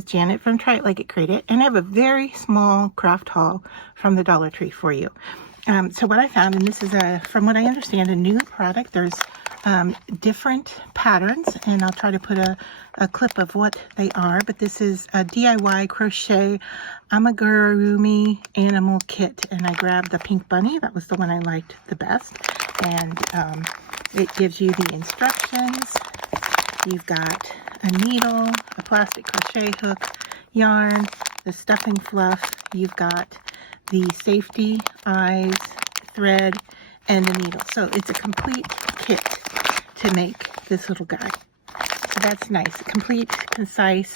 is Janet from Try It Like It, Create It, and I have a very small craft haul from the Dollar Tree for you. So what I found, and this is from what I understand, a new product. There's different patterns, and I'll try to put a clip of what they are, but this is a DIY crochet amigurumi animal kit, and I grabbed the pink bunny. That was the one I liked the best, and it gives you the instructions. You've got a needle, a plastic crochet hook, yarn, the stuffing fluff. You've got the safety eyes, thread, and the needle. So it's a complete kit to make this little guy. So that's nice. Complete, concise.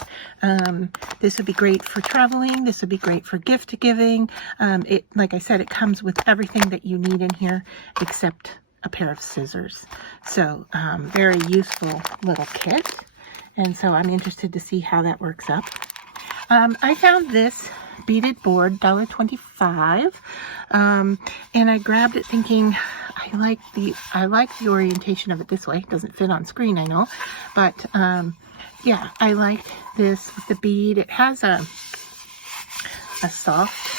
This would be great for traveling. This would be great for gift giving. Like I said, it comes with everything that you need in here except a pair of scissors. So very useful little kit. And so I'm interested to see how that works up. I found this beaded board, $1.25, and I grabbed it thinking I like the orientation of it this way. It doesn't fit on screen, I know, but yeah, I liked this with the bead. It has a soft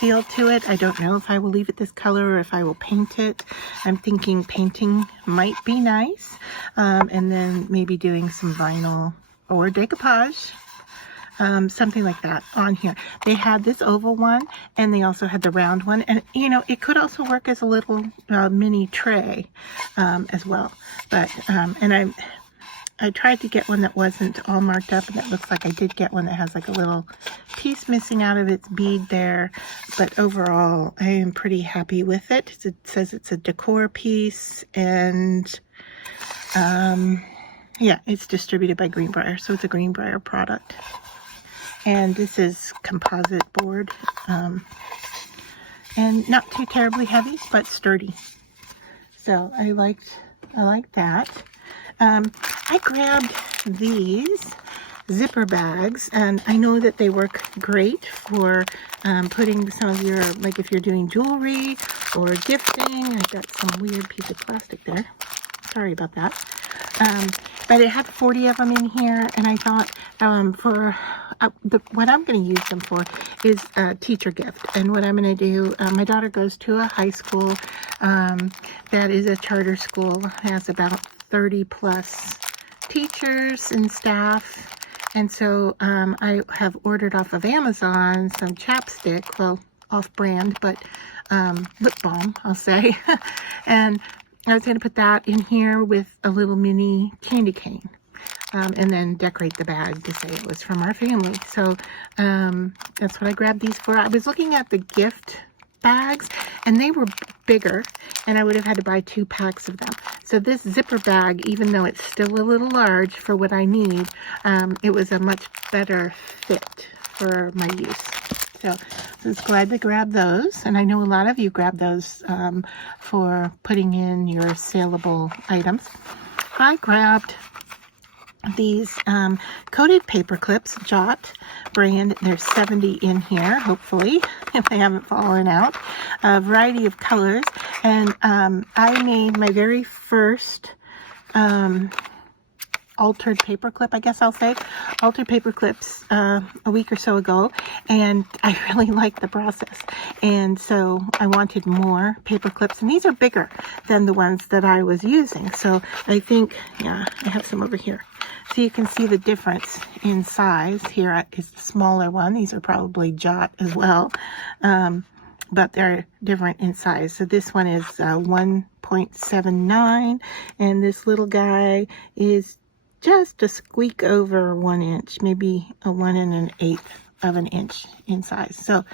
feel to it. I don't know if I will leave it this color or if I will paint it. I'm thinking painting might be nice, and then maybe doing some vinyl or decoupage. Something like that on here. They had this oval one, and they also had the round one, and you know, it could also work as a little mini tray as well. But and I tried to get one that wasn't all marked up, and it looks like I did get one that has like a little piece missing out of its bead there. But overall, I am pretty happy with it. It says it's a decor piece, and yeah, it's distributed by Greenbrier, so it's a Greenbrier product. And this is composite board, and not too terribly heavy, but sturdy. So I like that. I grabbed these zipper bags, and I know that they work great for putting some of your, like if you're doing jewelry or gifting. I've got some weird piece of plastic there. Sorry about that. But it had 40 of them in here, and I thought what I'm going to use them for is a teacher gift. And what I'm going to do, my daughter goes to a high school that is a charter school, has about 30 plus teachers and staff. And so I have ordered off of Amazon some chapstick, well, off-brand, but lip balm, I'll say. And I was going to put that in here with a little mini candy cane, and then decorate the bag to say it was from our family. So that's what I grabbed these for. I was looking at the gift bags, and they were bigger, and I would have had to buy 2 packs of them. So this zipper bag, even though it's still a little large for what I need, it was a much better fit for my use. So I was glad to grab those, and I know a lot of you grab those for putting in your saleable items. I grabbed these coated paper clips, Jot brand. There's 70 in here, hopefully, if they haven't fallen out. A variety of colors, and I made my very first altered paper clip, I guess I'll say, altered paper clips a week or so ago, and I really liked the process, and so I wanted more paper clips, and these are bigger than the ones that I was using. So I think, yeah, I have some over here, so you can see the difference in size. Here is the smaller one. These are probably Jot as well, but they're different in size. So this one is 1.79, and this little guy is just a squeak over 1 inch, maybe a 1 1/8 of an inch in size. So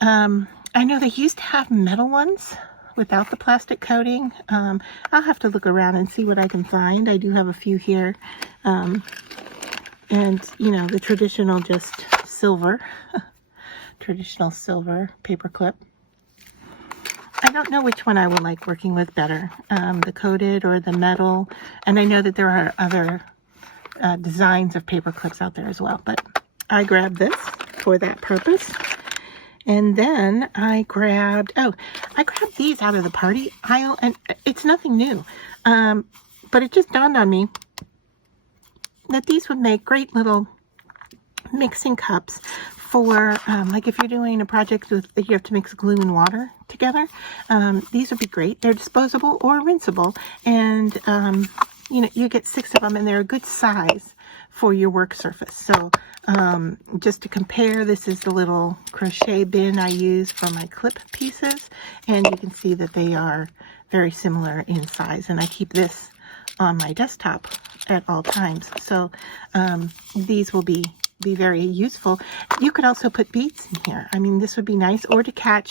I know they used to have metal ones without the plastic coating. I'll have to look around and see what I can find. I do have a few here, and you know, the traditional just silver traditional silver paper clip. I don't know which one I will like working with better, the coated or the metal. And I know that there are other designs of paper clips out there as well, but I grabbed this for that purpose. And then I grabbed these out of the party aisle, and it's nothing new, but it just dawned on me that these would make great little mixing cups for like if you're doing a project with you have to mix glue and water together. These would be great. They're disposable or rinsable, and you know, you get 6 of them, and they're a good size for your work surface. So just to compare, this is the little crochet bin I use for my clip pieces, and you can see that they are very similar in size, and I keep this on my desktop at all times. So these will be very useful. You could also put beads in here. I mean, this would be nice, or to catch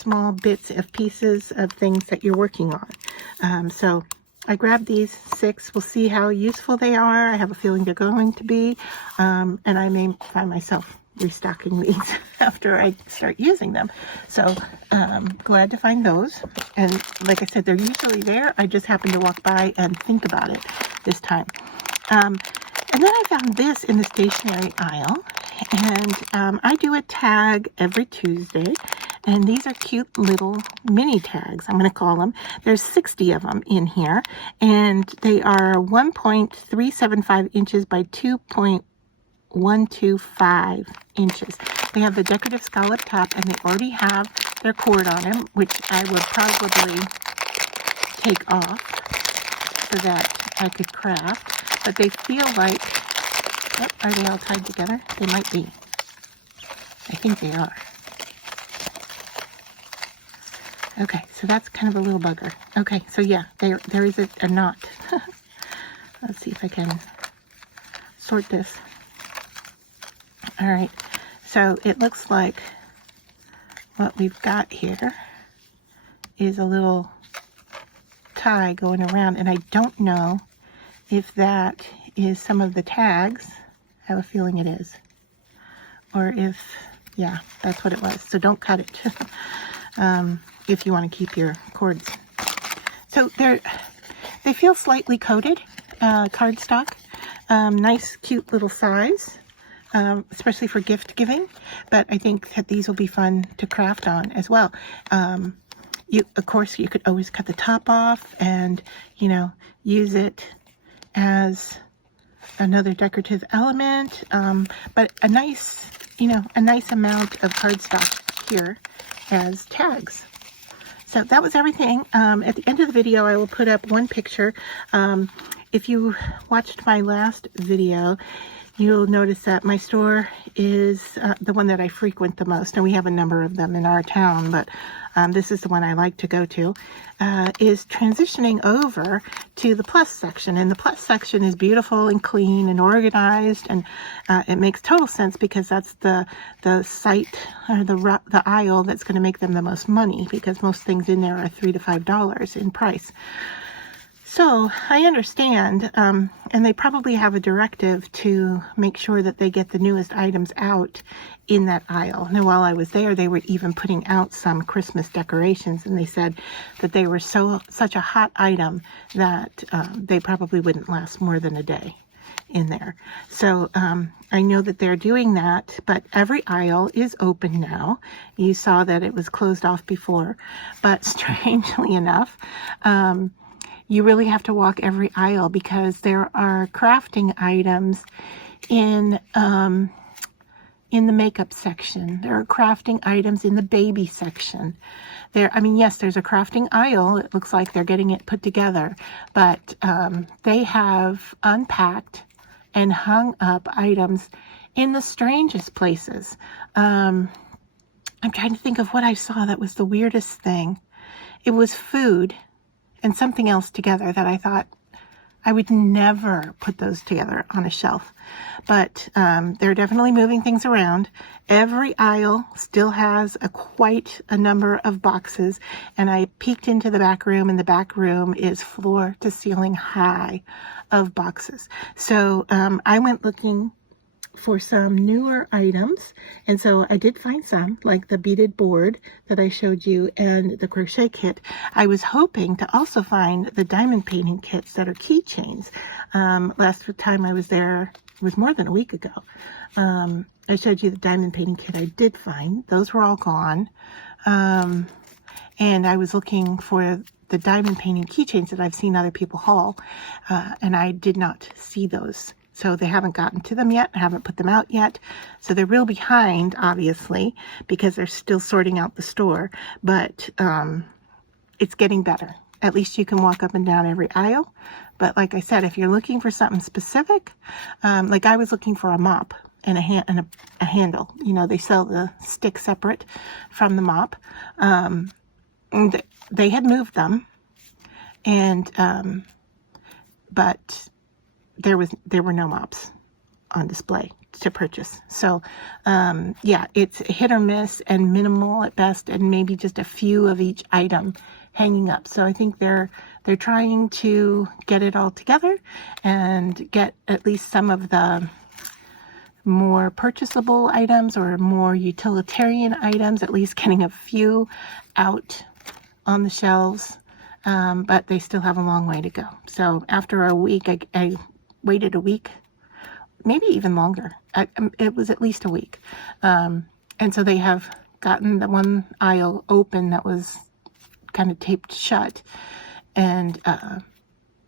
small bits of pieces of things that you're working on. So I grabbed these 6. We'll see how useful they are. I have a feeling they're going to be, and I may find myself restocking these after I start using them. So glad to find those, and like I said, they're usually there. I just happened to walk by and think about it this time. And then I found this in the stationery aisle, and I do a tag every Tuesday, and these are cute little mini tags, I'm going to call them. There's 60 of them in here, and they are 1.375 inches by 2.125 inches. They have the decorative scallop top, and they already have their cord on them, which I would probably take off so that I could craft. But they feel like, oh, are they all tied together? They might be. I think they are. Okay, so that's kind of a little bugger. Okay, so yeah, there is a knot. Let's see if I can sort this. All right, so it looks like what we've got here is a little tie going around, and I don't know if that is some of the tags. I have a feeling it is. Or if, yeah, that's what it was. So don't cut it if you want to keep your cords. So they feel slightly coated, cardstock. Nice, cute little size, especially for gift giving. But I think that these will be fun to craft on as well. Of course, you could always cut the top off and, you know, use it as another decorative element, but a nice, you know, a nice amount of cardstock here as tags. So that was everything. At the end of the video, I will put up one picture. If you watched my last video, you'll notice that my store is the one that I frequent the most, and we have a number of them in our town, but this is the one I like to go to, is transitioning over to the plus section. And the plus section is beautiful and clean and organized, and it makes total sense because that's the site or the aisle that's going to make them the most money, because most things in there are $3 to $5 in price. So I understand, and they probably have a directive to make sure that they get the newest items out in that aisle. Now, while I was there, they were even putting out some Christmas decorations, and they said that they were such a hot item that they probably wouldn't last more than a day in there. So I know that they're doing that, but every aisle is open now. You saw that it was closed off before, but strangely enough, you really have to walk every aisle because there are crafting items in the makeup section. There are crafting items in the baby section. I mean, yes, there's a crafting aisle. It looks like they're getting it put together, but they have unpacked and hung up items in the strangest places. I'm trying to think of what I saw that was the weirdest thing. It was food and something else together that I thought I would never put those together on a shelf. But they're definitely moving things around. Every aisle still has quite a number of boxes, and I peeked into the back room, and the back room is floor to ceiling high of boxes. So I went looking for some newer items, and so I did find some, like the beaded board that I showed you and the crochet kit. I was hoping to also find the diamond painting kits that are keychains. Last time I was there was more than a week ago. I showed you the diamond painting kit I did find. Those were all gone, and I was looking for the diamond painting keychains that I've seen other people haul, and I did not see those. So they haven't gotten to them yet, haven't put them out yet. So they're real behind, obviously, because they're still sorting out the store. But it's getting better. At least you can walk up and down every aisle. But like I said, if you're looking for something specific, like I was looking for a mop and a handle. You know, they sell the stick separate from the mop. And they had moved them, and but there were no mops on display to purchase. So yeah, it's hit or miss and minimal at best, and maybe just a few of each item hanging up. So I think they're trying to get it all together and get at least some of the more purchasable items or more utilitarian items, at least getting a few out on the shelves. But they still have a long way to go. So after a week, I waited a week, maybe even longer. It was at least a week. And so they have gotten the one aisle open that was kind of taped shut, and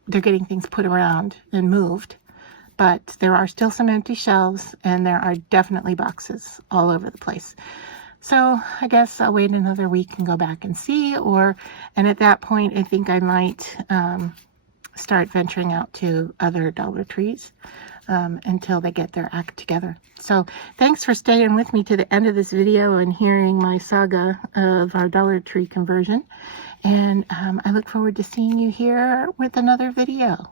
they're getting things put around and moved. But there are still some empty shelves, and there are definitely boxes all over the place. So I guess I'll wait another week and go back and see, and at that point, I think I might start venturing out to other Dollar Trees until they get their act together. So thanks for staying with me to the end of this video and hearing my saga of our Dollar Tree conversion. And I look forward to seeing you here with another video.